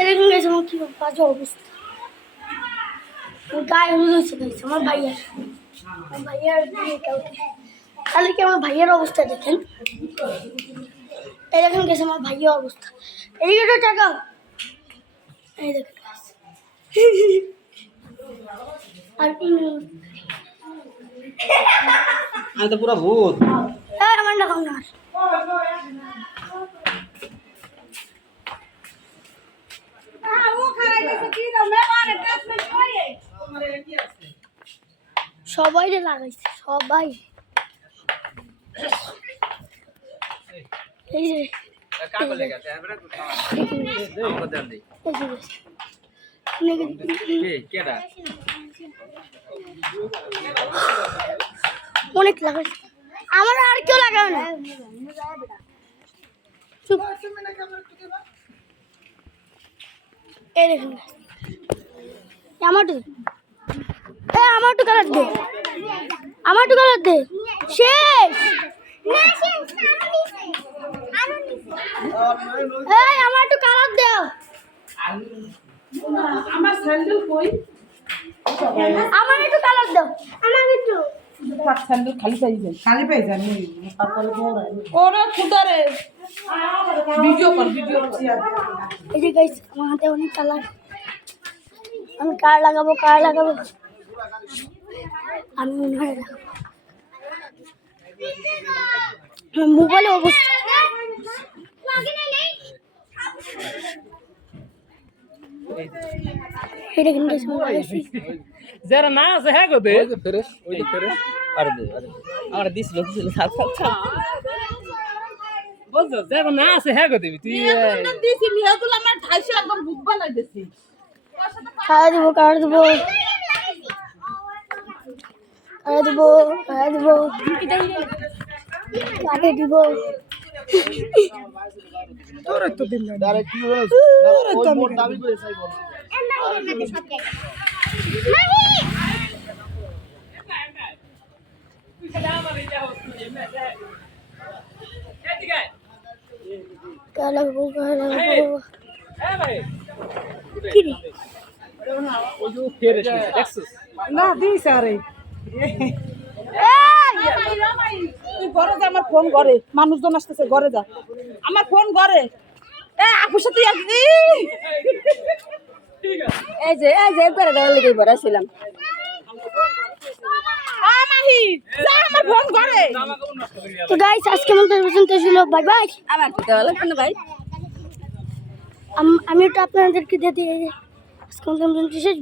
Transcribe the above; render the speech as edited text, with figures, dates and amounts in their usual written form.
এরকম গেছে আমার কি বাজে অবস্থা। গায়ে হলুদ হয়েছে গেছে আমার ভাইয়ার তাহলে কি আমার ভাইয়ের অবস্থা দেখেন। এরকম গেছে আমার ভাইয়ের অবস্থা। এইদিকে তো টাকা এই দেখেন আর আমি তো পুরো ভূত। আমার না খাও না সবাই রে লাগাইছে সবাই। এই যে অনেক লাগাইছে আমার আর কেউ লাগাবে না। এই দেখুন আমার তো কালার দে শেষ আমার একটু কালার দাও। আমার স্যান্ডেল কই? আমার একটু কালার দাও। আমার একটু স্যান্ডেল খালি পাইছেন ওরা খুদারে ভিডিও এই যে গাইস আমার হাতে অনেক কালার। আমি কার লাগাবো আমি মনে হয় মোবাইলে অবস্থা এটা কিন্তু যারা না আছে হ্যাঁ গো দে ফেরেস আরে দে আমার দিছিল বুঝছো যারা না আছে হ্যাঁ গো দিবি তুই দিছি নিয়েগুলো আমার ঠাইছে একদম ভূত বানাই দিছি কার দেবো কাকে দিব তোর তো দিন না ডাইরেক্ট কি বলছ ওই মোর দাবি করে চাইবো কার লাগবো না দিস আরে তুই ঘরে যা আমার ফোন করে মানুষজন আসতেছে ঘরে যা আমার ফোন করে আপুর সাথে এই যে একবার দেওয়ার লেগে বড়াছিলাম আমার ফোন করে তো গাইস আজকে মতো পর্যন্ত ছিল বাই বাই। আমার কি দেওয়া লাগবে না ভাই আমি একটু আপনাদেরকে দিয়ে দিই আজকে মতো শেষ।